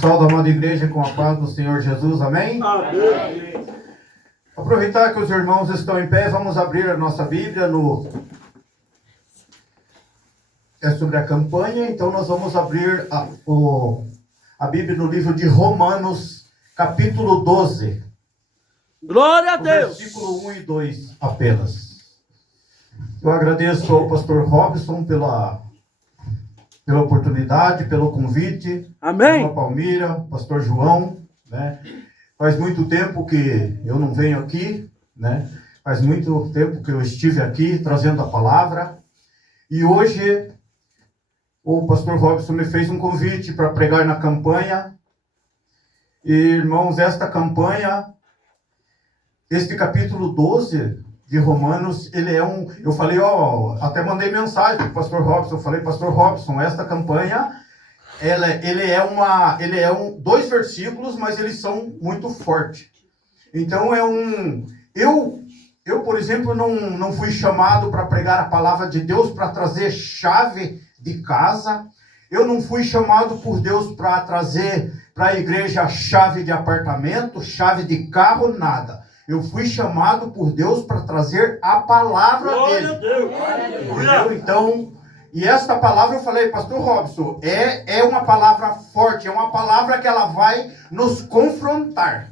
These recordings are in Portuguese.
Salve a amada igreja com a paz do Senhor Jesus, amém? Amém. Aproveitar que os irmãos estão em pé, vamos abrir a nossa Bíblia é sobre a campanha, então nós vamos abrir a Bíblia no livro de Romanos, capítulo 12. Glória a Deus. Versículo 1 e 2 apenas. Eu agradeço ao pastor Robson pela oportunidade, pelo convite. Amém. A Palmira, pastor João, né? Faz muito tempo que eu não venho aqui, né? Faz muito tempo que eu estive aqui trazendo a palavra. E hoje o pastor Robson me fez um convite para pregar na campanha. E, irmãos, esta campanha, este capítulo 12 de Romanos, ele é eu falei, até mandei mensagem para o pastor Robson, eu falei, pastor Robson, esta campanha, ele é dois versículos, mas eles são muito fortes. Então eu, por exemplo, não fui chamado para pregar a palavra de Deus, para trazer chave de casa. Eu não fui chamado por Deus para trazer para a igreja chave de apartamento, chave de carro, nada. Eu fui chamado por Deus para trazer a palavra dele. Entendeu? Então, e esta palavra eu falei, pastor Robson, é uma palavra forte, é uma palavra que ela vai nos confrontar.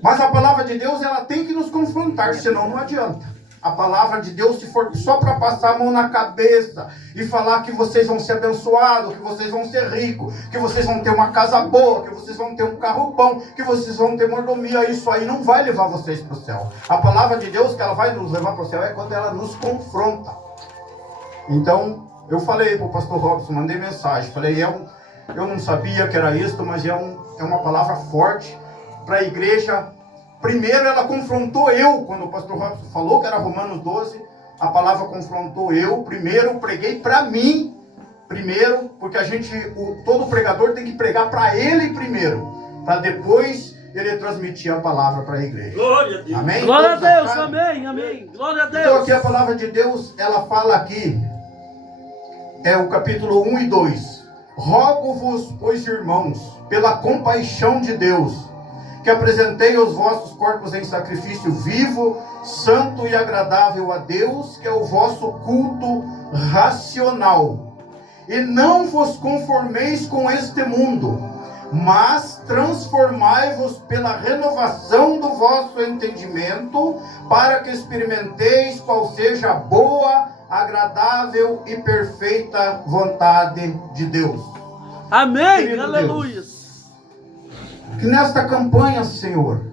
Mas a palavra de Deus, ela tem que nos confrontar, senão não adianta. A palavra de Deus, se for só para passar a mão na cabeça e falar que vocês vão ser abençoados, que vocês vão ser ricos, que vocês vão ter uma casa boa, que vocês vão ter um carro bom, que vocês vão ter mordomia, isso aí não vai levar vocês para o céu. A palavra de Deus que ela vai nos levar para o céu é quando ela nos confronta. Então, eu falei para o pastor Robson, mandei mensagem, falei, eu não sabia que era isso, mas é uma palavra forte para a igreja. Primeiro ela confrontou eu, quando o pastor Robson falou que era Romanos 12, a palavra confrontou eu. Primeiro eu preguei para mim, porque todo pregador tem que pregar para ele primeiro, para depois ele transmitir a palavra para a igreja. Glória a Deus. Amém? Glória a Deus, sabe? amém, amém. Glória a Deus. Então aqui a palavra de Deus, ela fala aqui, é o capítulo 1 e 2. Rogo-vos, pois irmãos, pela compaixão de Deus, que apresentei os vossos corpos em sacrifício vivo, santo e agradável a Deus, que é o vosso culto racional. E não vos conformeis com este mundo, mas transformai-vos pela renovação do vosso entendimento, para que experimenteis qual seja a boa, agradável e perfeita vontade de Deus. Amém, Querido aleluia. Deus, que nesta campanha, Senhor,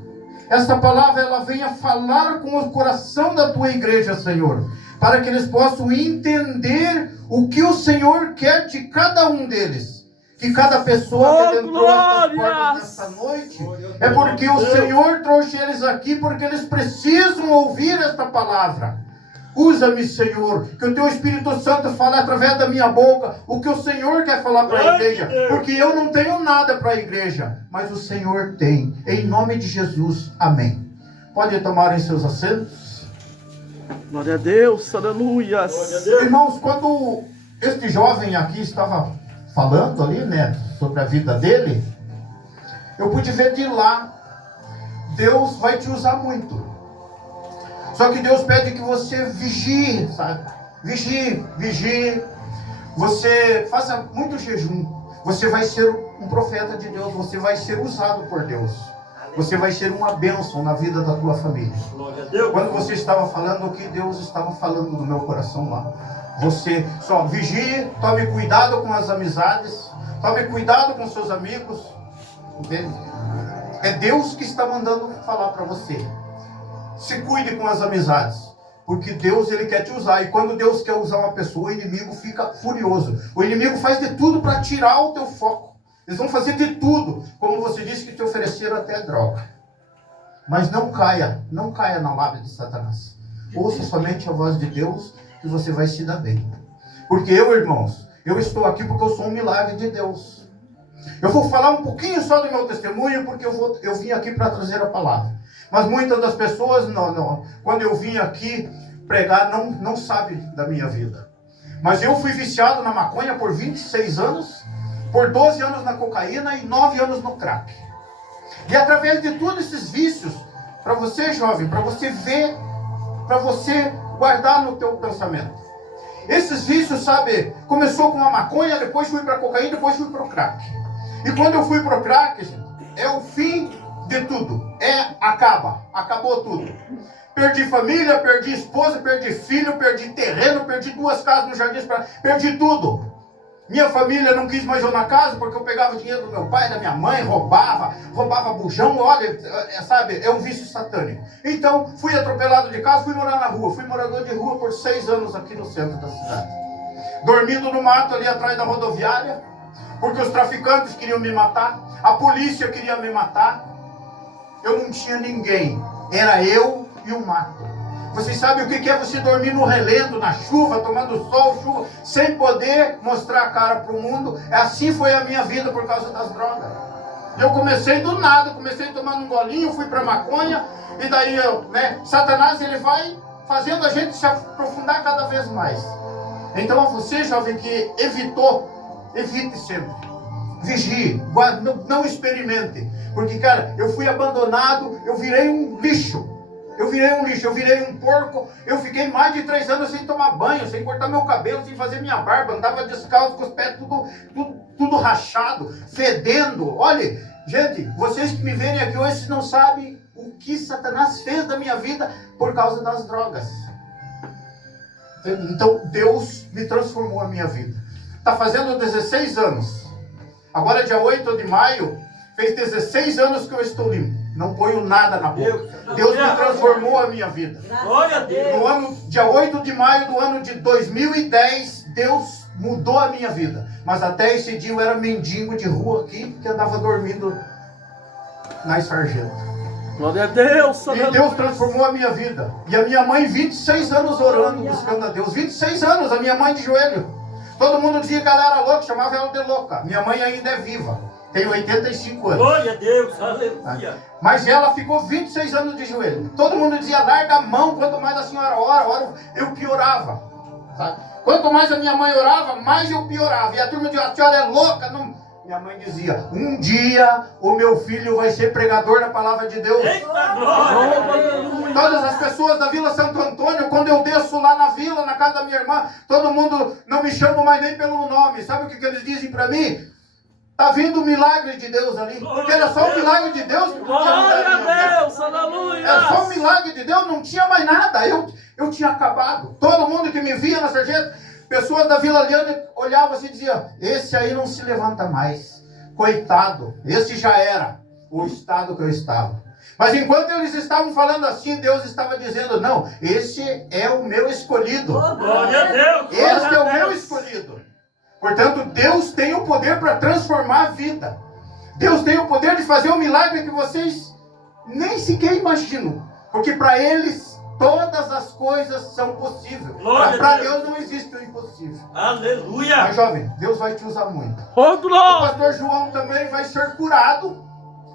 esta palavra ela venha falar com o coração da tua igreja, Senhor, para que eles possam entender o que o Senhor quer de cada um deles. Que cada pessoa que entrou nestas portas nesta noite, é porque o Senhor trouxe eles aqui, porque eles precisam ouvir esta palavra. Usa-me, Senhor, que o teu Espírito Santo fale através da minha boca o que o Senhor quer falar para a igreja, porque eu não tenho nada para a igreja, mas o Senhor tem. Em nome de Jesus, amém. Pode tomar em seus assentos. Glória a Deus, aleluia. Irmãos, quando este jovem aqui estava falando ali, né, sobre a vida dele, eu pude ver de lá, Deus vai te usar muito. Só que Deus pede que você vigie, sabe? Vigie. Você faça muito jejum. Você vai ser um profeta de Deus. Você vai ser usado por Deus. Você vai ser uma bênção na vida da tua família. Quando você estava falando, o que Deus estava falando no meu coração lá. Você só vigie, tome cuidado com as amizades. Tome cuidado com seus amigos. Entende? É Deus que está mandando falar para você. Se cuide com as amizades, porque Deus ele quer te usar. E quando Deus quer usar uma pessoa, o inimigo fica furioso. O inimigo faz de tudo para tirar o teu foco. Eles vão fazer de tudo, como você disse, que te ofereceram até droga. Mas não caia na lábia de Satanás. Ouça somente a voz de Deus, que você vai se dar bem. Porque irmãos, eu estou aqui porque eu sou um milagre de Deus. Eu vou falar um pouquinho só do meu testemunho, porque eu vim aqui para trazer a palavra. Mas muitas das pessoas, quando eu vim aqui pregar, não sabem da minha vida. Mas eu fui viciado na maconha por 26 anos. por 12 anos na cocaína e 9 anos no crack. E através de todos esses vícios, para você, jovem, para você ver, para você guardar no teu pensamento. Esses vícios, sabe, começou com a maconha, depois fui para a cocaína, depois fui para o crack. E quando eu fui para o crack, gente, é o fim de tudo. Acabou tudo. Perdi família, perdi esposa, perdi filho, perdi terreno, perdi 2 casas no Jardim, perdi tudo. Minha família não quis mais eu na casa porque eu pegava o dinheiro do meu pai, da minha mãe, roubava bujão, olha, sabe, é um vício satânico. Então, fui atropelado de casa, fui morar na rua, fui morador de rua por 6 anos aqui no centro da cidade. Dormindo no mato ali atrás da rodoviária, porque os traficantes queriam me matar, a polícia queria me matar, eu não tinha ninguém, era eu e o mato. Vocês sabem o que é você dormir no relento, na chuva, tomando sol, chuva, sem poder mostrar a cara para o mundo? Assim foi a minha vida por causa das drogas. Eu comecei do nada, comecei tomando um golinho, fui para maconha, e daí Satanás ele vai fazendo a gente se aprofundar cada vez mais. Então a você, jovem, que evite sempre. Vigie, não experimente. Porque, cara, eu fui abandonado, eu virei um lixo. Eu virei um porco. Eu fiquei mais de 3 anos sem tomar banho, sem cortar meu cabelo, sem fazer minha barba. Andava descalço, com os pés tudo rachado, fedendo. Olha, gente, vocês que me verem aqui hoje, vocês não sabem o que Satanás fez da minha vida por causa das drogas. Então, Deus me transformou a minha vida. Está fazendo 16 anos. Agora, dia 8 de maio, fez 16 anos que eu estou limpo. Não ponho nada na boca. Deus me transformou a minha vida. Glória a Deus. Dia 8 de maio do ano de 2010, Deus mudou a minha vida. Mas até esse dia eu era mendigo de rua aqui, que andava dormindo nas sarjetas. Glória a Deus. E Deus transformou a minha vida. E a minha mãe, 26 anos orando, buscando a Deus. 26 anos, a minha mãe de joelho. Todo mundo dizia que ela era louca, chamava ela de louca. Minha mãe ainda é viva. Tem 85 anos. Glória a Deus, aleluia. Mas ela ficou 26 anos de joelho. Todo mundo dizia, larga a mão, quanto mais a senhora ora, eu piorava. Sabe? Quanto mais a minha mãe orava, mais eu piorava. E a turma dizia, a senhora é louca. Não. Minha mãe dizia, um dia o meu filho vai ser pregador da palavra de Deus. Eita, glória. Todas as pessoas da Vila Santo Antônio, quando eu desço lá na vila, na casa da minha irmã, todo mundo não me chama mais nem pelo nome. Sabe o que eles dizem para mim? Está vindo o milagre de Deus ali. Porque era só o milagre de Deus que podia mudar a minha vida. Glória a Deus, aleluia. Era só o milagre de Deus, não tinha mais nada. Eu tinha acabado. Todo mundo que me via na sarjeta, pessoas da Vila Leandro olhavam assim e diziam, esse aí não se levanta mais. Coitado, esse já era o estado que eu estava. Mas enquanto eles estavam falando assim, Deus estava dizendo, não, esse é o meu escolhido. Glória a Deus. Esse é o meu escolhido. Portanto, Deus tem o poder para transformar a vida. Deus tem o poder de fazer um milagre que vocês nem sequer imaginam. Porque para eles, todas as coisas são possíveis. Para Deus não existe o impossível. Aleluia. Mas, jovem, Deus vai te usar muito. Oh, O glória. pastor João também vai ser curado.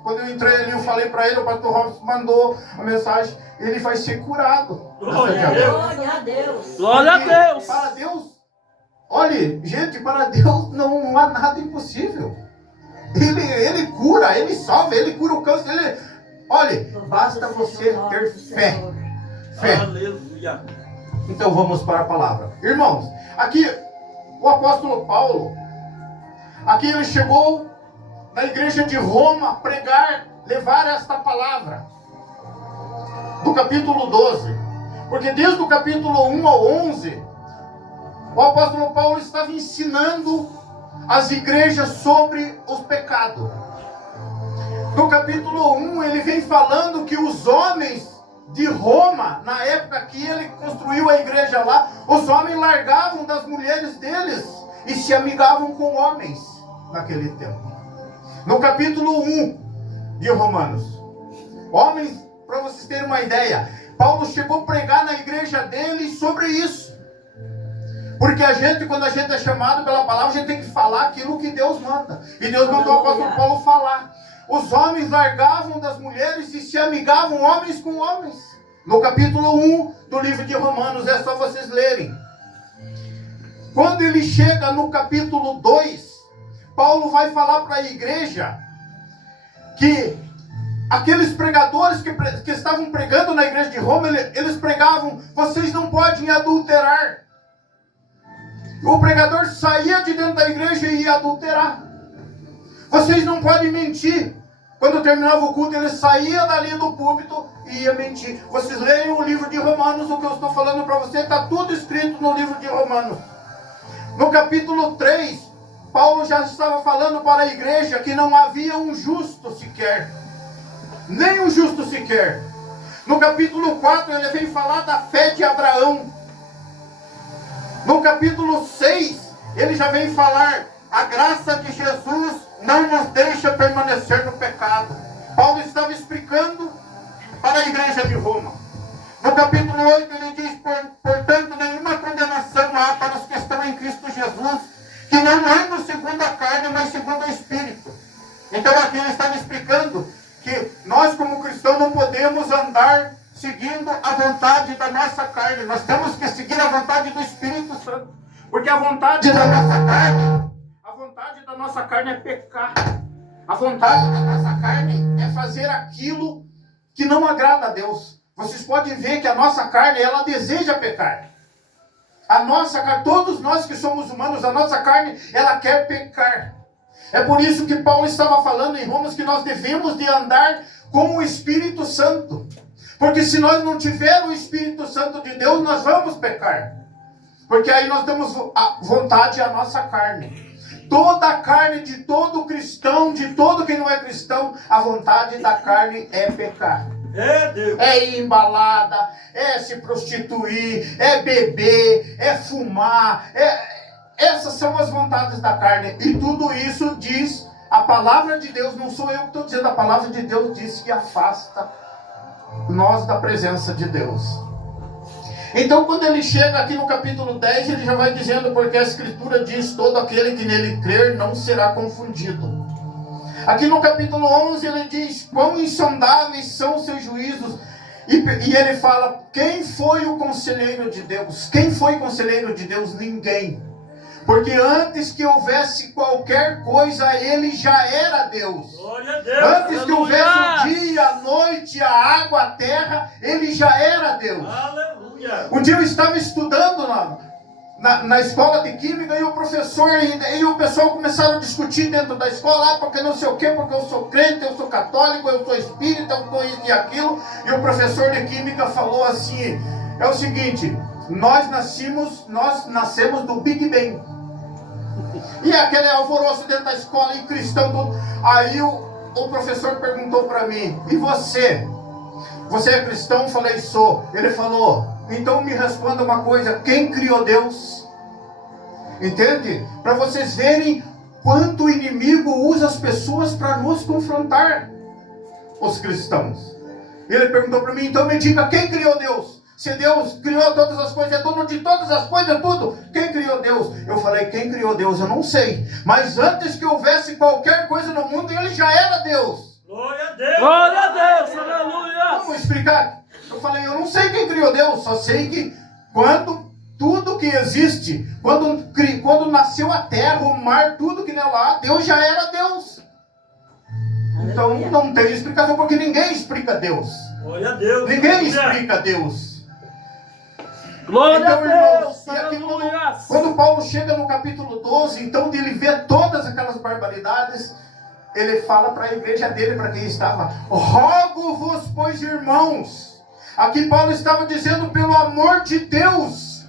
Quando eu entrei ali, eu falei para ele, o pastor Robson mandou a mensagem, ele vai ser curado. Glória a Deus. Glória a Deus. Glória a Deus. Para Deus, olha, gente, para Deus não há nada impossível. Ele cura, ele salva, ele cura o câncer. Olha, basta você ter fé. Fé. Aleluia. Então vamos para a palavra. Irmãos, aqui o apóstolo Paulo, aqui ele chegou na igreja de Roma pregar, levar esta palavra. Do capítulo 12. Porque desde o capítulo 1 ao 11, o apóstolo Paulo estava ensinando as igrejas sobre os pecados. No capítulo 1, ele vem falando que os homens de Roma, na época que ele construiu a igreja lá, os homens largavam das mulheres deles e se amigavam com homens naquele tempo. No capítulo 1 de Romanos, homens, para vocês terem uma ideia, Paulo chegou a pregar na igreja dele sobre isso. Porque quando a gente é chamado pela palavra, a gente tem que falar aquilo que Deus manda. E Deus mandou o apóstolo Paulo falar. Os homens largavam das mulheres e se amigavam homens com homens. No capítulo 1 do livro de Romanos, é só vocês lerem. Quando ele chega no capítulo 2, Paulo vai falar para a igreja que aqueles pregadores que estavam pregando na igreja de Roma, eles pregavam: vocês não podem adulterar. O pregador saía de dentro da igreja e ia adulterar. Vocês não podem mentir. Quando terminava o culto, ele saía dali do púlpito e ia mentir. Vocês leiam o livro de Romanos, o que eu estou falando para você, está tudo escrito no livro de Romanos. No capítulo 3, Paulo já estava falando para a igreja que não havia um justo sequer. Nem um justo sequer. No capítulo 4, ele vem falar da fé de Abraão. No capítulo 6, ele já vem falar: a graça de Jesus não nos deixa permanecer no pecado. Paulo estava explicando para a igreja de Roma. No capítulo 8, ele diz: portanto, nenhuma condenação há para os que estão em Cristo Jesus, que não andam segundo a carne, mas segundo o Espírito. Então aqui ele estava explicando que nós, como cristãos, não podemos andar seguindo a vontade da nossa carne. Nós temos que seguir a vontade do Espírito Santo. Porque a vontade da nossa carne é pecar. A vontade da nossa carne é fazer aquilo que não agrada a Deus. Vocês podem ver que a nossa carne, ela deseja pecar. A nossa carne, todos nós que somos humanos, a nossa carne, ela quer pecar. É por isso que Paulo estava falando em Romanos que nós devemos de andar com o Espírito Santo. Porque se nós não tivermos o Espírito Santo de Deus, nós vamos pecar. Porque aí nós damos a vontade à nossa carne. Toda a carne de todo cristão, de todo quem não é cristão, a vontade da carne é pecar. É ir em balada, é se prostituir, é beber, é fumar. Essas são as vontades da carne. E tudo isso diz a palavra de Deus. Não sou eu que estou dizendo, a palavra de Deus diz que afasta nós da presença de Deus. Então, quando ele chega aqui no capítulo 10, ele já vai dizendo: porque a Escritura diz: todo aquele que nele crer não será confundido. Aqui no capítulo 11, ele diz: quão insondáveis são os seus juízos. E ele fala: quem foi o conselheiro de Deus? Quem foi conselheiro de Deus? Ninguém. Porque antes que houvesse qualquer coisa, ele já era Deus. Glória a Deus. Antes que houvesse o dia, a noite, a água, a terra, ele já era Deus. Aleluia. Um dia eu estava estudando na escola de química, e o professor e o pessoal começaram a discutir dentro da escola: porque não sei o quê, porque eu sou crente, eu sou católico, eu sou espírita, eu sou isso e aquilo. E o professor de química falou assim: é o seguinte, nós nascemos do Big Bang. E aquele alvoroço dentro da escola, e cristão tudo. Aí o professor perguntou para mim: e você? Você é cristão? Eu falei: sou. Ele falou: então me responda uma coisa, quem criou Deus? Entende? Para vocês verem quanto o inimigo usa as pessoas para nos confrontar, os cristãos. Ele perguntou para mim: então me diga, quem criou Deus? Se Deus criou todas as coisas, é dono de todas as coisas, tudo. Quem criou Deus? Eu falei: quem criou Deus? Eu não sei. Mas antes que houvesse qualquer coisa no mundo, ele já era Deus. Glória a Deus. Glória a Deus, aleluia. Como explicar? Eu falei: eu não sei quem criou Deus, só sei que quando tudo que existe, quando nasceu a terra, o mar, tudo que nela há, Deus já era Deus. Então não tem explicação, porque ninguém explica Deus. Glória a Deus. Ninguém explica Deus. Glória Então, a irmãos, Deus, e aqui aleluia. quando Paulo chega no capítulo 12, então, de ele ver todas aquelas barbaridades, ele fala para a igreja dele, para quem estava: rogo-vos, pois, irmãos. Aqui Paulo estava dizendo: pelo amor de Deus,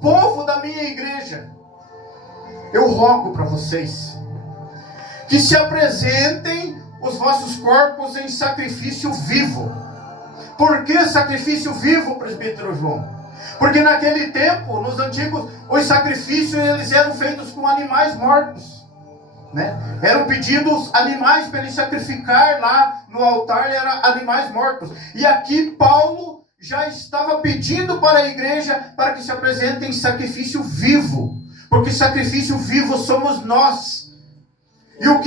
povo da minha igreja, eu rogo para vocês que se apresentem os vossos corpos em sacrifício vivo. Por que sacrifício vivo, presbítero João? Porque naquele tempo, nos antigos, os sacrifícios eles eram feitos com animais mortos, né? Eram pedidos animais para ele sacrificar lá no altar, eram animais mortos. E aqui Paulo já estava pedindo para a igreja para que se apresentem em sacrifício vivo, porque sacrifício vivo somos nós. E o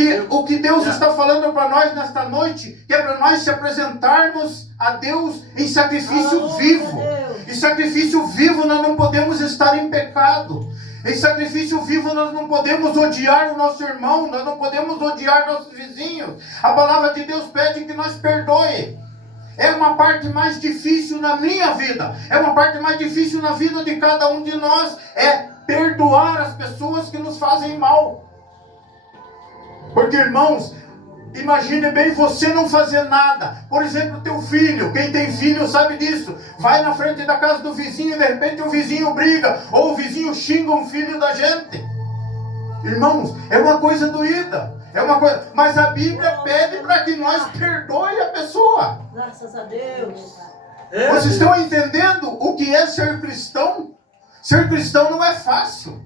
que Deus está falando para nós nesta noite, que é para nós se apresentarmos a Deus em sacrifício vivo. E sacrifício vivo nós não podemos estar em pecado. Em sacrifício vivo nós não podemos odiar o nosso irmão, nós não podemos odiar nossos vizinhos. A palavra de Deus pede que nós perdoe. É uma parte mais difícil na minha vida, é uma parte mais difícil na vida de cada um de nós, é perdoar as pessoas que nos fazem mal. Porque, irmãos, imagine bem você não fazer nada. Por exemplo, teu filho, quem tem filho sabe disso. Vai na frente da casa do vizinho e de repente o vizinho briga, ou o vizinho xinga um filho da gente. Irmãos, é uma coisa doída. É uma coisa, mas a Bíblia pede para que nós perdoe a pessoa. Graças a Deus. Vocês estão entendendo o que é ser cristão? Ser cristão não é fácil.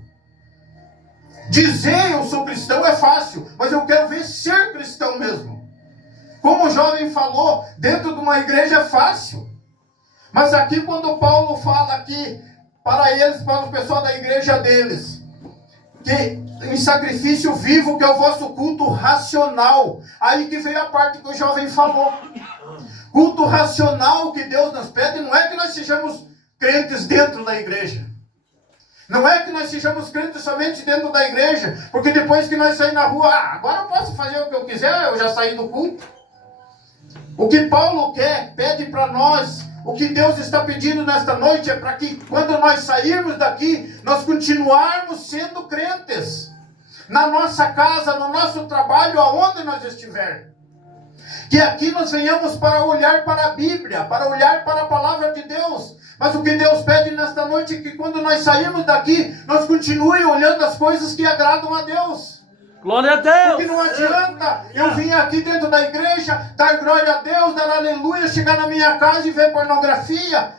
Dizer eu sou cristão é fácil, mas eu quero ver ser cristão mesmo. Como o jovem falou, dentro de uma igreja é fácil. Mas aqui quando Paulo fala aqui para eles, para o pessoal da igreja deles, que em sacrifício vivo, que é o vosso culto racional. Aí que veio a parte que o jovem falou. Culto racional que Deus nos pede não é que nós sejamos crentes dentro da igreja. Não é que nós sejamos crentes somente dentro da igreja, porque depois que nós saímos na rua, agora eu posso fazer o que eu quiser, eu já saí do culto. O que Paulo quer, pede para nós, o que Deus está pedindo nesta noite é para que quando nós sairmos daqui, nós continuarmos sendo crentes. Na nossa casa, no nosso trabalho, aonde nós estivermos. Que aqui nós venhamos para olhar para a Bíblia, para olhar para a palavra de Deus. Mas o que Deus pede nesta noite é que quando nós sairmos daqui, nós continuemos olhando as coisas que agradam a Deus. Glória a Deus. Porque não adianta eu vir aqui dentro da igreja, dar glória a Deus, dar aleluia, chegar na minha casa e ver pornografia,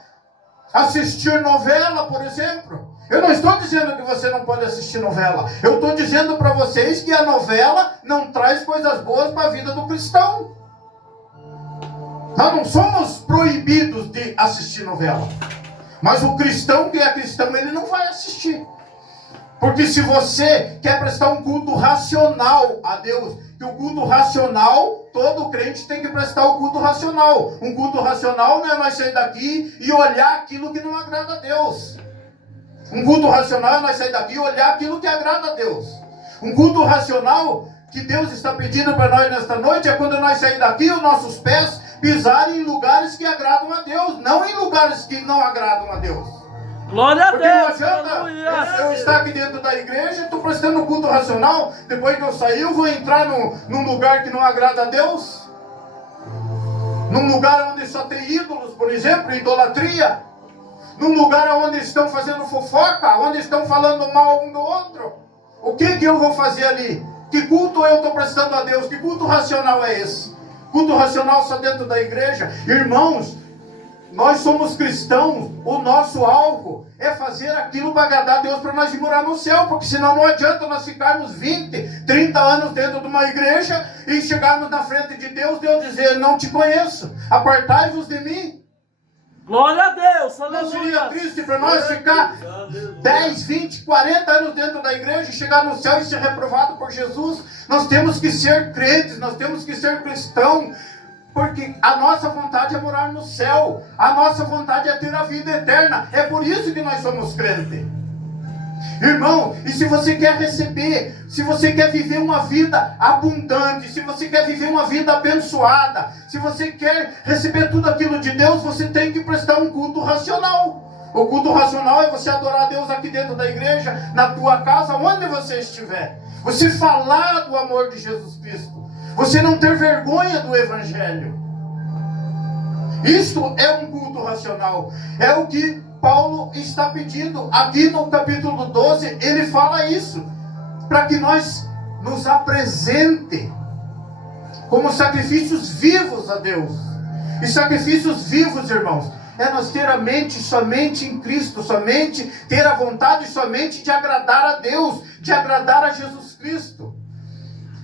assistir novela, por exemplo. Eu não estou dizendo que você não pode assistir novela. Eu estou dizendo para vocês que a novela não traz coisas boas para a vida do cristão. Nós não somos proibidos de assistir novela. Mas o cristão que é cristão, ele não vai assistir. Porque se você quer prestar um culto racional a Deus, que o culto racional, todo crente tem que prestar o culto racional. Um culto racional não é nós sair daqui e olhar aquilo que não agrada a Deus. Um culto racional é nós sair daqui e olhar aquilo que agrada a Deus. Um culto racional que Deus está pedindo para nós nesta noite é quando nós sair daqui, os nossos pés pisarem em lugares que agradam a Deus, não em lugares que não agradam a Deus. Glória a Porque não Deus. adianta eu estar aqui dentro da igreja, estou prestando um culto racional, depois que eu sair eu vou entrar num lugar que não agrada a Deus, num lugar onde só tem ídolos, por exemplo, idolatria, num lugar onde estão fazendo fofoca, onde estão falando mal um do outro. O que eu vou fazer ali? Que culto eu estou prestando a Deus? Que culto racional é esse? Culto racional só dentro da igreja? Irmãos, nós somos cristãos, o nosso alvo é fazer aquilo para agradar a Deus, para nós ir morar no céu, porque senão não adianta nós ficarmos 20, 30 anos dentro de uma igreja e chegarmos na frente de Deus, Deus dizer, não te conheço, apartai-vos de mim. Glória a Deus. Não seria Aleluia. triste para nós ficar 10, 20, 40 anos dentro da igreja e chegar no céu e ser reprovado por Jesus? Nós temos que ser crentes, nós temos que ser cristãos, porque a nossa vontade é morar no céu, a nossa vontade é ter a vida eterna. É por isso que nós somos crentes. Irmão, e se você quer receber, se você quer viver uma vida abundante, se você quer viver uma vida abençoada, se você quer receber tudo aquilo de Deus, você tem que prestar um culto racional. O culto racional é você adorar a Deus aqui dentro da igreja, na tua casa, onde você estiver. Você falar do amor de Jesus Cristo. Você não ter vergonha do Evangelho. Isto é um culto racional. É o que Paulo está pedindo. Aqui no capítulo 12, ele fala isso. Para que nós nos apresente como sacrifícios vivos a Deus. E sacrifícios vivos, irmãos, é nós ter a mente somente em Cristo, somente ter a vontade somente de agradar a Deus, de agradar a Jesus Cristo.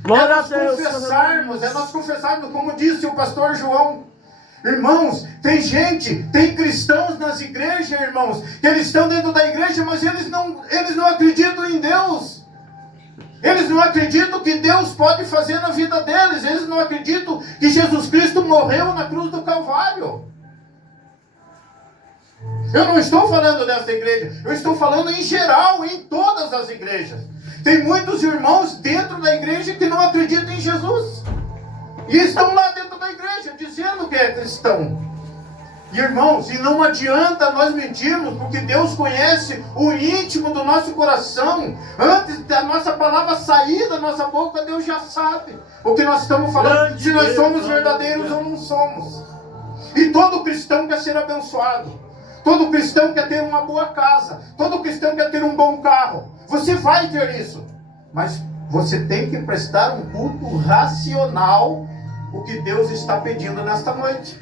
Glória a nós Deus. confessarmos, é nós confessarmos, como disse o pastor João. Irmãos, tem gente, tem cristãos nas igrejas, irmãos, que eles estão dentro da igreja, mas eles não acreditam em Deus. Eles não acreditam que Deus pode fazer na vida deles. Eles não acreditam que Jesus Cristo morreu na cruz do Calvário. Eu não estou falando dessa igreja, eu estou falando em geral, em todas as igrejas. Tem muitos irmãos dentro da igreja que não acreditam em Jesus. E estão lá dentro da igreja, dizendo que é cristão. Irmãos, e não adianta nós mentirmos, porque Deus conhece o íntimo do nosso coração. Antes da nossa palavra sair da nossa boca, Deus já sabe o que nós estamos falando, se nós somos verdadeiros ou não somos. E todo cristão quer ser abençoado. Todo cristão quer ter uma boa casa. Todo cristão quer ter um bom carro. Você vai ter isso. Mas você tem que prestar um culto racional, o que Deus está pedindo nesta noite.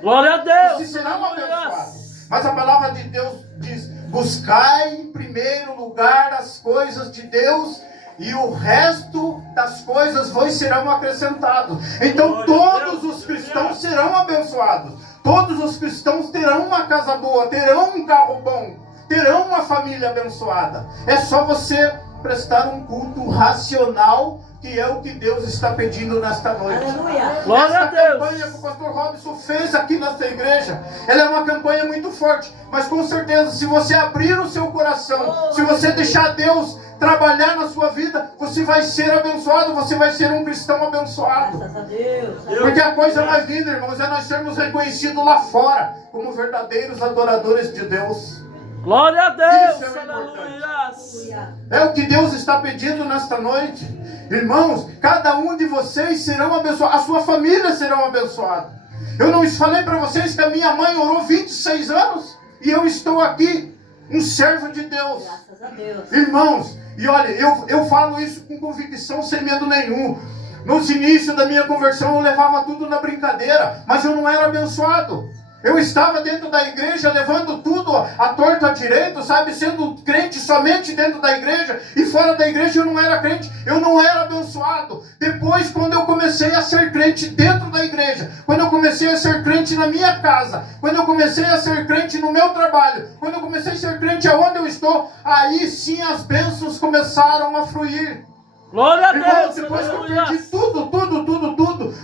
Glória a Deus. Você será um abençoado. Mas a palavra de Deus diz: buscai em primeiro lugar as coisas de Deus, e o resto das coisas vos serão acrescentados. Então todos os cristãos serão abençoados. Todos os cristãos terão uma casa boa, terão um carro bom, terão uma família abençoada. É só você prestar um culto racional, que é o que Deus está pedindo nesta noite. Aleluia. Glória a Essa Deus. campanha que o pastor Robson fez aqui nessa igreja, ela é uma campanha muito forte, mas com certeza, se você abrir o seu coração, se você deixar Deus trabalhar na sua vida, você vai ser abençoado, você vai ser um cristão abençoado. Graças a Deus. Porque a coisa mais linda, irmãos, é nós sermos reconhecidos lá fora como verdadeiros adoradores de Deus. Glória a Deus. Isso é importante. Aleluia. É o que Deus está pedindo nesta noite. Irmãos, cada um de vocês serão abençoados, a sua família serão abençoada. Eu não falei para vocês que a minha mãe orou 26 anos e eu estou aqui, um servo de Deus. Graças a Deus. Irmãos, e olha, eu falo isso com convicção, sem medo nenhum. Nos inícios da minha conversão eu levava tudo na brincadeira, mas eu não era abençoado. Eu estava dentro da igreja levando tudo à torta à direita, sabe? Sendo crente somente dentro da igreja, e fora da igreja eu não era crente, eu não era abençoado. Depois, quando eu comecei a ser crente dentro da igreja, quando eu comecei a ser crente na minha casa, quando eu comecei a ser crente no meu trabalho, quando eu comecei a ser crente aonde eu estou, aí sim as bênçãos começaram a fluir. Glória a Irmãos, Deus. depois que eu Aleluia. perdi tudo,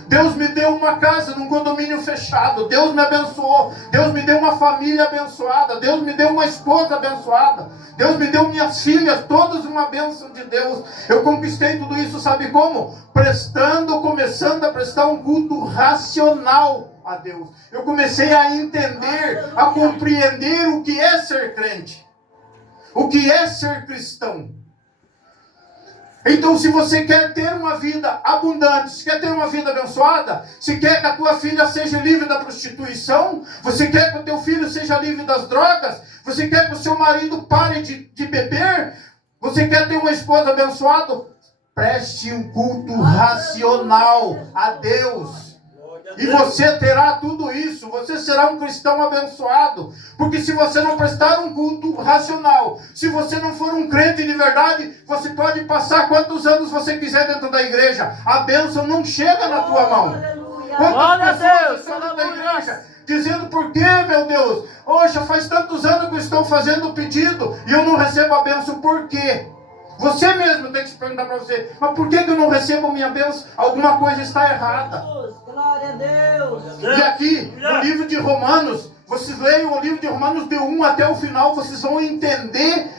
Deus me deu uma casa num condomínio fechado, Deus me abençoou, Deus me deu uma família abençoada, Deus me deu uma esposa abençoada, Deus me deu minhas filhas, todas uma bênção de Deus. Eu conquistei tudo isso, sabe como? Começando a prestar um culto racional a Deus. Eu comecei a entender, a compreender o que é ser crente, o que é ser cristão. Então, se você quer ter uma vida abundante, se quer ter uma vida abençoada, se quer que a tua filha seja livre da prostituição, você quer que o teu filho seja livre das drogas, você quer que o seu marido pare de beber, você quer ter uma esposa abençoada, preste um culto racional a Deus. E você terá tudo isso, você será um cristão abençoado. Porque se você não prestar um culto racional, se você não for um crente de verdade, você pode passar quantos anos você quiser dentro da igreja, a bênção não chega na tua mão. Aleluia. Quantas Glória a pessoas Deus, estão dentro da aleluia. igreja dizendo: por que, meu Deus? Poxa, faz tantos anos que eu estou fazendo o pedido e eu não recebo a bênção, por quê? Você mesmo tem que se perguntar para você: mas por que eu não recebo a minha bênção? Alguma coisa está errada. Glória a Deus. E aqui, no livro de Romanos, vocês leiam o livro de Romanos de 1 até o final, vocês vão entender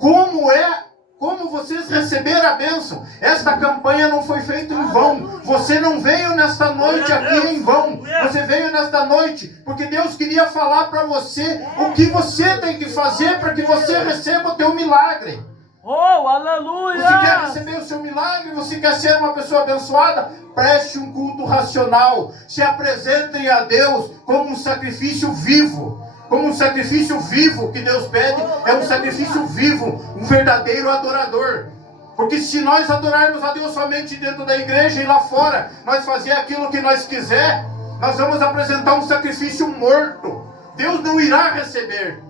como vocês receberam a bênção. Esta campanha não foi feita em vão. Você não veio nesta noite aqui em vão. Você veio nesta noite porque Deus queria falar para você o que você tem que fazer para que você receba o teu milagre. Oh, aleluia. Você quer receber o seu milagre? Você quer ser uma pessoa abençoada? Preste um culto racional. Se apresentem a Deus como um sacrifício vivo. Como um sacrifício vivo que Deus pede. É um sacrifício vivo. Um verdadeiro adorador. Porque se nós adorarmos a Deus somente dentro da igreja e lá fora, nós fazer aquilo que nós quiser, nós vamos apresentar um sacrifício morto. Deus não irá receber.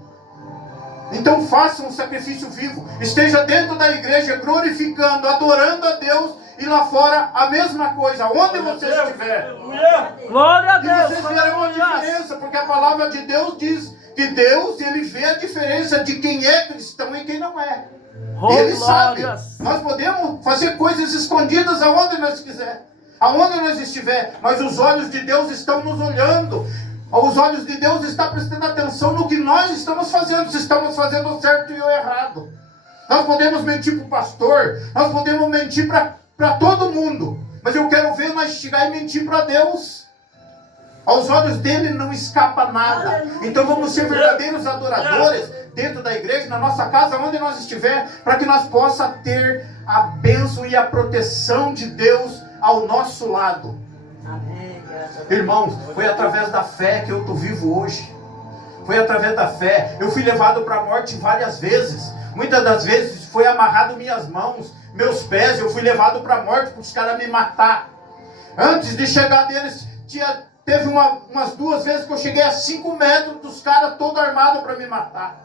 Então faça um sacrifício vivo. Esteja dentro da igreja glorificando, adorando a Deus, e lá fora a mesma coisa, onde você estiver. Glória a E Deus. vocês verão a diferença, porque a palavra de Deus diz que Deus, ele vê a diferença de quem é cristão e quem não é. Oh, Ele sabe. glórias. Nós podemos fazer coisas escondidas aonde nós quiser, aonde nós estiver, mas os olhos de Deus estão nos olhando. Aos olhos de Deus está prestando atenção no que nós estamos fazendo. Se estamos fazendo certo e ou errado. Nós podemos mentir para o pastor. Nós podemos mentir para todo mundo. Mas eu quero ver nós chegar e mentir para Deus. Aos olhos dele não escapa nada. Aleluia. Então vamos ser verdadeiros adoradores dentro da igreja, na nossa casa, onde nós estiver, para que nós possamos ter a bênção e a proteção de Deus ao nosso lado. Amém. Graças a Deus. Irmãos, foi através da fé que eu estou vivo hoje. Foi através da fé. Eu fui levado para a morte várias vezes. Muitas das vezes foi amarrado minhas mãos, meus pés. Eu fui levado para a morte para os caras me matar. Antes de chegar deles, teve umas 2 vezes que eu cheguei a 5 metros dos caras todo armados para me matar.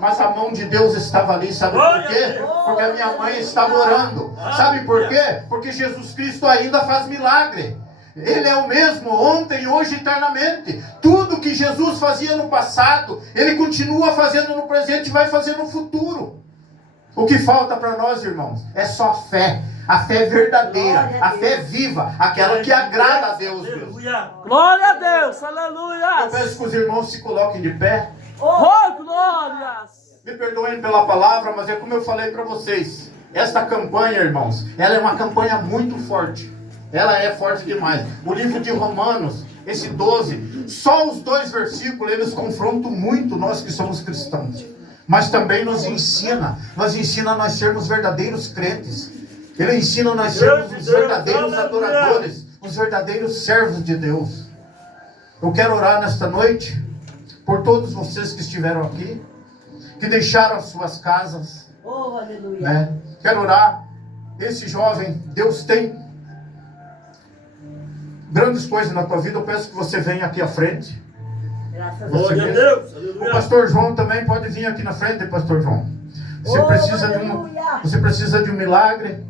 Mas a mão de Deus estava ali, sabe por quê? Porque a minha mãe estava orando. Sabe por quê? Porque Jesus Cristo ainda faz milagre. Ele é o mesmo ontem, hoje e eternamente. Tudo que Jesus fazia no passado, Ele continua fazendo no presente e vai fazer no futuro. O que falta para nós, irmãos, é só fé. A fé verdadeira, a fé viva, aquela que agrada a Deus mesmo. Aleluia. Glória a Deus. Eu Aleluia. peço que os irmãos se coloquem de pé. Oh, glórias. Me perdoem pela palavra, mas é como eu falei para vocês. Esta campanha, irmãos, ela é uma campanha muito forte. Ela é forte demais. O livro de Romanos, esse 12, só os 2 versículos, eles confrontam muito nós que somos cristãos. Mas também nos ensina a nós sermos verdadeiros crentes. Ele ensina a nós sermos os verdadeiros adoradores, os verdadeiros servos de Deus. Eu quero orar nesta noite por todos vocês que estiveram aqui, que deixaram as suas casas, Oh, aleluia. né? Quero orar. Esse jovem, Deus tem grandes coisas na tua vida. Eu peço que você venha aqui à frente. Graças a Deus. Você Glória a mesmo. Deus. O Aleluia. pastor João também pode vir aqui na frente, pastor João. Você Oh, precisa você precisa de um milagre.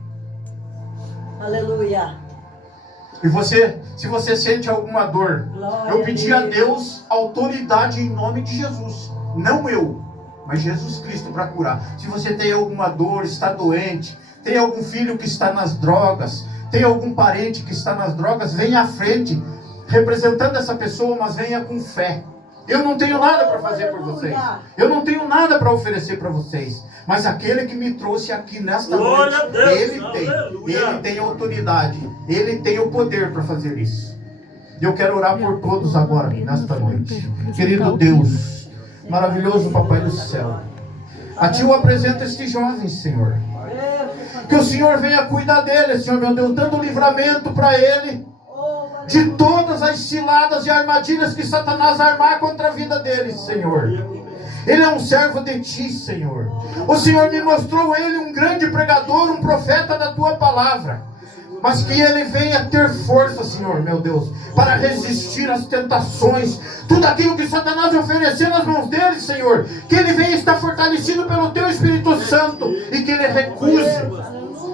Aleluia. E se você sente alguma dor, Glória eu pedi a Deus. Deus autoridade em nome de Jesus. Não eu, mas Jesus Cristo para curar. Se você tem alguma dor, está doente, tem algum filho que está nas drogas, tem algum parente que está nas drogas, venha à frente, representando essa pessoa, mas venha com fé. Eu não tenho nada para fazer por vocês. Eu não tenho nada para oferecer para vocês. Mas aquele que me trouxe aqui nesta Glória noite, a Deus. Ele Aleluia. tem autoridade. Ele tem o poder para fazer isso. E eu quero orar por todos agora, nesta noite. Querido Deus, maravilhoso Papai do céu, a Ti eu apresento este jovem, Senhor. Que o Senhor venha cuidar dele, Senhor meu Deus, dando livramento para ele de todas as ciladas e armadilhas que Satanás armar contra a vida dele, Senhor. Ele é um servo de Ti, Senhor. O Senhor me mostrou ele um grande pregador, um profeta da Tua palavra. Mas que ele venha ter força, Senhor, meu Deus, para resistir às tentações, tudo aquilo que Satanás oferecer nas mãos dele, Senhor, que ele venha estar fortalecido pelo Teu Espírito Santo e que ele recuse.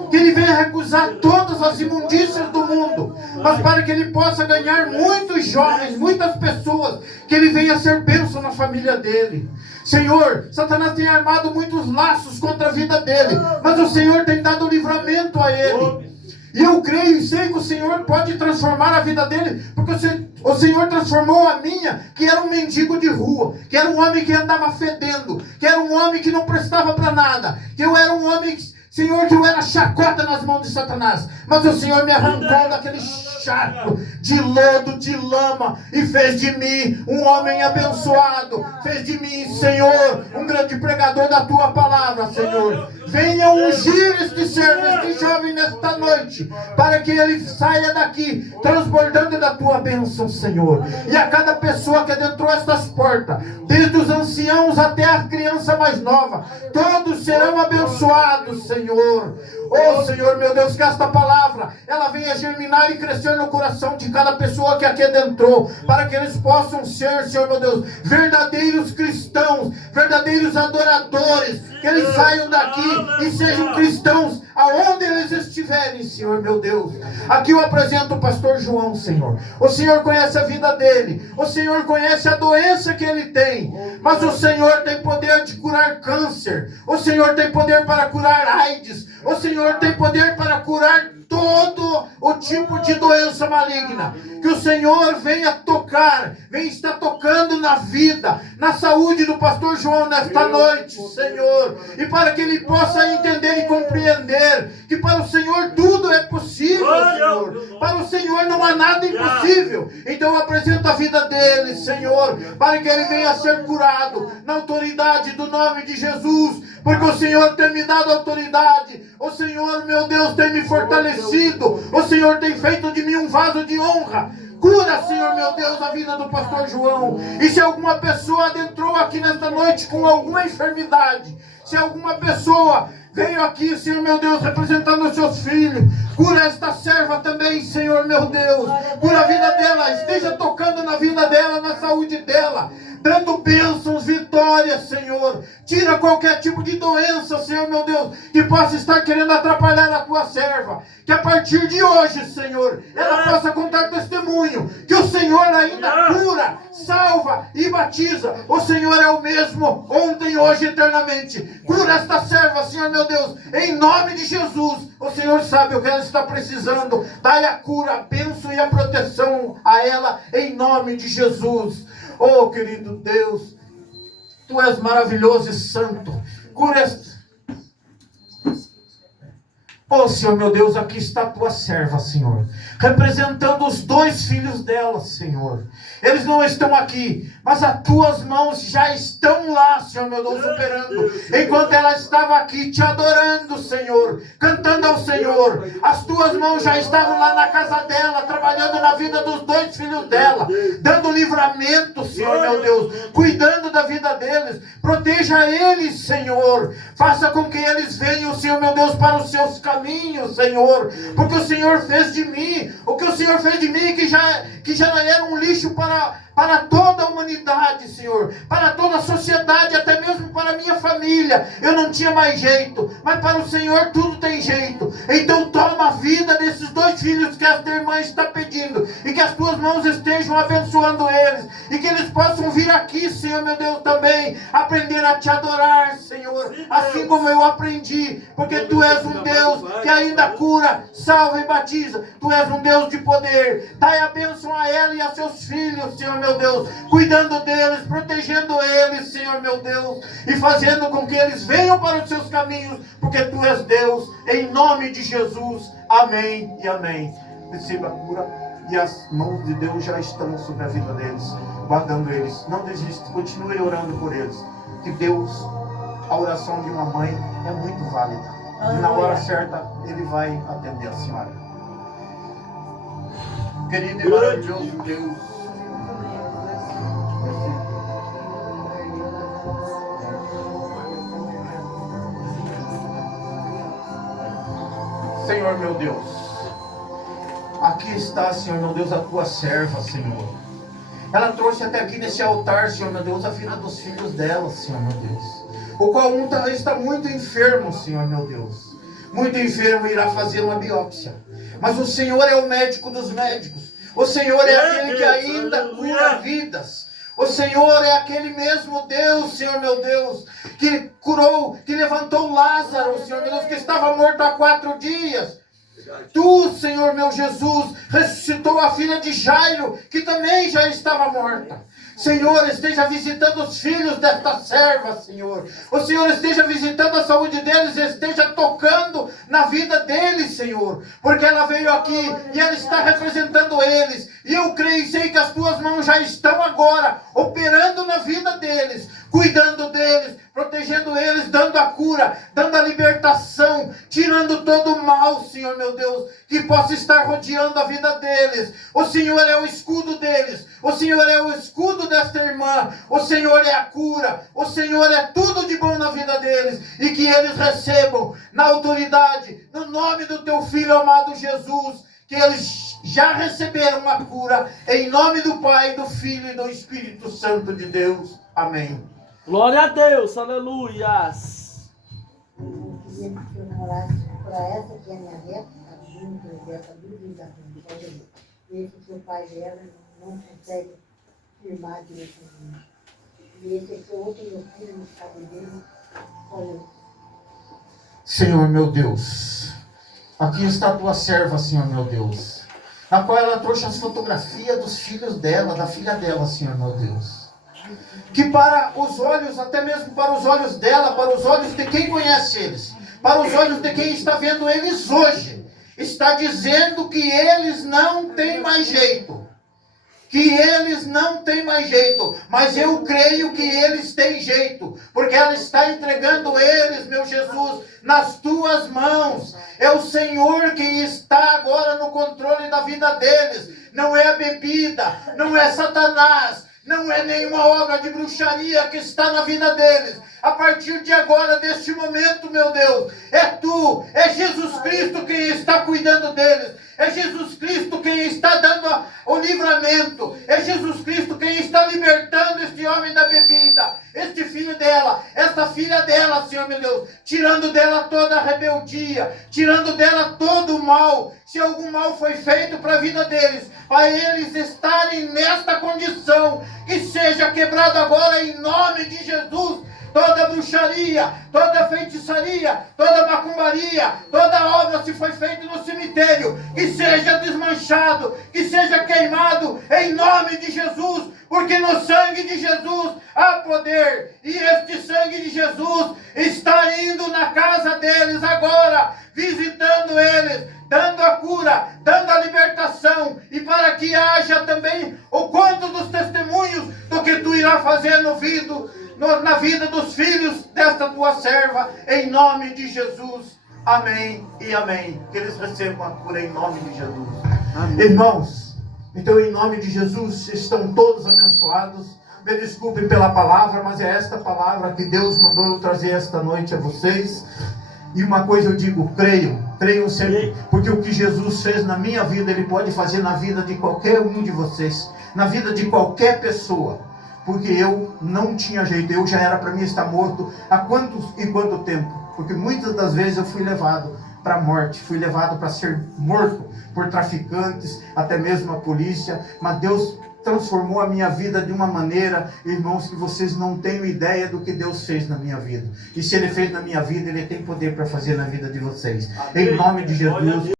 Que ele venha recusar todas as imundícias do mundo, mas para que ele possa ganhar muitos jovens, muitas pessoas, que ele venha ser bênção na família dele. Senhor, Satanás tem armado muitos laços contra a vida dele, mas o Senhor tem dado livramento a ele. E eu creio e sei que o Senhor pode transformar a vida dele, porque o Senhor transformou a minha, que era um mendigo de rua, que era um homem que andava fedendo, que era um homem que não prestava para nada, que eu era um homem, Senhor, que eu era chacota nas mãos de Satanás, mas o Senhor me arrancou daquele charco de lodo, de lama, e fez de mim um homem abençoado, fez de mim, Senhor, um grande pregador da Tua palavra, Senhor. Venha ungir este servo, este jovem nesta noite, para que ele saia daqui transbordando da Tua bênção, Senhor. E a cada pessoa que adentrou estas portas, desde os anciãos até a criança mais nova, todos serão abençoados, Senhor. Oh, Senhor, meu Deus, que esta palavra, ela venha germinar e crescer no coração de cada pessoa que aqui adentrou, para que eles possam ser, Senhor, meu Deus, verdadeiros cristãos, verdadeiros adoradores, que eles saiam daqui e sejam cristãos aonde eles estiverem, Senhor, meu Deus. Aqui eu apresento o pastor João, Senhor. O Senhor conhece a vida dele, o Senhor conhece a doença que ele tem, mas o Senhor tem poder de curar câncer, o Senhor tem poder para curar AIDS, o Senhor tem poder para curar todo o tipo de doença maligna. Que o Senhor venha tocar, venha estar tocando na vida, na saúde do pastor João nesta noite, Senhor. E para que ele possa entender e compreender que para o Senhor tudo é possível, Senhor. Para o Senhor não há nada impossível. Então eu apresento a vida dele, Senhor, para que ele venha a ser curado na autoridade do nome de Jesus. Porque o Senhor tem me dado autoridade. O Senhor, meu Deus, tem me fortalecido. O Senhor tem feito de mim um vaso de honra. Cura, Senhor, meu Deus, a vida do pastor João. E se alguma pessoa adentrou aqui nesta noite com alguma enfermidade, se alguma pessoa veio aqui, Senhor, meu Deus, representando os seus filhos, cura esta serva também, Senhor, meu Deus. Cura a vida dela, esteja tocando na vida dela, na saúde dela, dando bênçãos, vitórias, Senhor. Tira qualquer tipo de doença, Senhor, meu Deus, que possa estar querendo atrapalhar a tua serva. Que a partir de hoje, Senhor, ela possa contar testemunho que o Senhor ainda cura, salva e batiza. O Senhor é o mesmo ontem, hoje e eternamente. Cura esta serva, Senhor, meu Deus, em nome de Jesus. O Senhor sabe o que ela está precisando. Dai a cura, a bênção e a proteção a ela, em nome de Jesus. Oh, querido Deus, Tu és maravilhoso e santo. Cura esta... Oh, Senhor, meu Deus, aqui está a Tua serva, Senhor, representando os 2 filhos dela, Senhor. Eles não estão aqui, mas as Tuas mãos já estão lá, Senhor, meu Deus, operando. Enquanto ela estava aqui te adorando, Senhor, cantando ao Senhor, as Tuas mãos já estavam lá na casa dela, trabalhando na vida dos 2 filhos dela, dando livramento, Senhor, meu Deus, cuidando da vida deles. Proteja eles, Senhor. Faça com que eles venham, Senhor, meu Deus, para os seus caminhos, Senhor, porque o Senhor fez de mim o que o Senhor fez de mim, que já era um lixo para toda a humanidade, Senhor, para toda a sociedade, até mesmo para a minha família. Eu não tinha mais jeito, mas para o Senhor tudo tem jeito. Então toma a vida desses 2 filhos que esta irmã está pedindo, e que as Tuas mãos estejam abençoando eles, e que eles possam vir aqui, Senhor, meu Deus, também aprender a Te adorar, Senhor, assim como eu aprendi, porque Tu és um Deus que ainda cura, salva e batiza. Tu és um Deus de poder. Dai a bênção a ela e a seus filhos, Senhor, meu Deus, cuidando deles, protegendo eles, Senhor, meu Deus, e fazendo com que eles venham para os seus caminhos, porque Tu és Deus, em nome de Jesus. Amém e amém. Receba a cura, e as mãos de Deus já estão sobre a vida deles, guardando eles. Não desista, continue orando por eles, que Deus, a oração de uma mãe é muito válida, e na hora certa Ele vai atender a senhora. Querido e maravilhoso Deus, Senhor, meu Deus, aqui está, Senhor, meu Deus, a Tua serva, Senhor. Ela trouxe até aqui nesse altar, Senhor, meu Deus, a vida dos filhos dela, Senhor, meu Deus, o qual está muito enfermo, Senhor, meu Deus, muito enfermo, irá fazer uma biópsia. Mas o Senhor é o médico dos médicos. O Senhor é aquele que ainda cura vidas. O Senhor é aquele mesmo Deus, Senhor, meu Deus, que curou, que levantou Lázaro, Senhor, meu Deus, que estava morto há 4 dias. Tu, Senhor, meu Jesus, ressuscitou a filha de Jairo, que também já estava morta. Senhor, esteja visitando os filhos desta serva, Senhor. O Senhor esteja visitando a saúde deles, esteja tocando na vida deles, Senhor. Porque ela veio aqui e ela está representando eles. E eu creio e sei que as Tuas mãos já estão agora operando na vida deles, cuidando deles, protegendo eles, dando a cura, dando a libertação, tirando todo o mal, Senhor, meu Deus, que possa estar rodeando a vida deles. O Senhor é o escudo deles. O Senhor é o escudo desta irmã. O Senhor é a cura. O Senhor é tudo de bom na vida deles. E que eles recebam na autoridade, no nome do Teu Filho amado Jesus, que eles já receberam a cura, em nome do Pai, do Filho e do Espírito Santo de Deus. Amém. Glória a Deus, aleluias. Eu queria que eu orasse para essa que é a minha neta, a Júlia, que é a Bíblia da família. Esse que o pai dela não consegue firmar diretamente. E esse aqui é outro meu filho, no estado dele, falou. Senhor, meu Deus, Aqui está a tua serva, Senhor meu Deus, na qual ela trouxe as fotografias dos filhos dela, da filha dela, Senhor meu Deus. Que para os olhos, até mesmo para os olhos dela, para os olhos de quem conhece eles, para os olhos de quem está vendo eles hoje, está dizendo que eles não têm mais jeito. Que eles não têm mais jeito, mas eu creio que eles têm jeito, porque ela está entregando eles, meu Jesus, nas tuas mãos. É o Senhor que está agora no controle da vida deles. Não é a bebida, não é Satanás, não é nenhuma obra de bruxaria que está na vida deles. A partir de agora, deste momento, meu Deus, é tu, é Jesus Cristo quem está cuidando deles. É Jesus Cristo quem está dando o livramento. É Jesus Cristo quem está libertando este homem da bebida, este filho dela, esta filha dela, Senhor meu Deus, tirando dela toda a rebeldia, tirando dela todo o mal. Se algum mal foi feito para a vida deles, para eles estarem nesta condição, que seja quebrado agora em nome de Jesus. Toda bruxaria, toda feitiçaria, toda macumbaria, toda obra se foi feita no cemitério, que seja desmanchado, que seja queimado em nome de Jesus, porque no sangue de Jesus há poder, e este sangue de Jesus está indo na casa deles agora, visitando eles, dando a cura, dando a libertação, e para que haja também o conto dos testemunhos do que tu irá fazer na vida dos filhos desta tua serva, em nome de Jesus. Amém e amém. Que eles recebam a cura em nome de Jesus. Amém. Irmãos, então em nome de Jesus estão todos abençoados. Me desculpem pela palavra, mas é esta palavra que Deus mandou eu trazer esta noite a vocês. E uma coisa eu digo, creiam sempre, porque o que Jesus fez na minha vida, Ele pode fazer na vida de qualquer um de vocês, na vida de qualquer pessoa. Porque eu não tinha jeito, eu já era para mim estar morto há quanto tempo? Porque muitas das vezes eu fui levado para a morte, fui levado para ser morto por traficantes, até mesmo a polícia, mas Deus transformou a minha vida de uma maneira, irmãos, que vocês não têm ideia do que Deus fez na minha vida. E se Ele fez na minha vida, Ele tem poder para fazer na vida de vocês. Amém. Em nome de Jesus.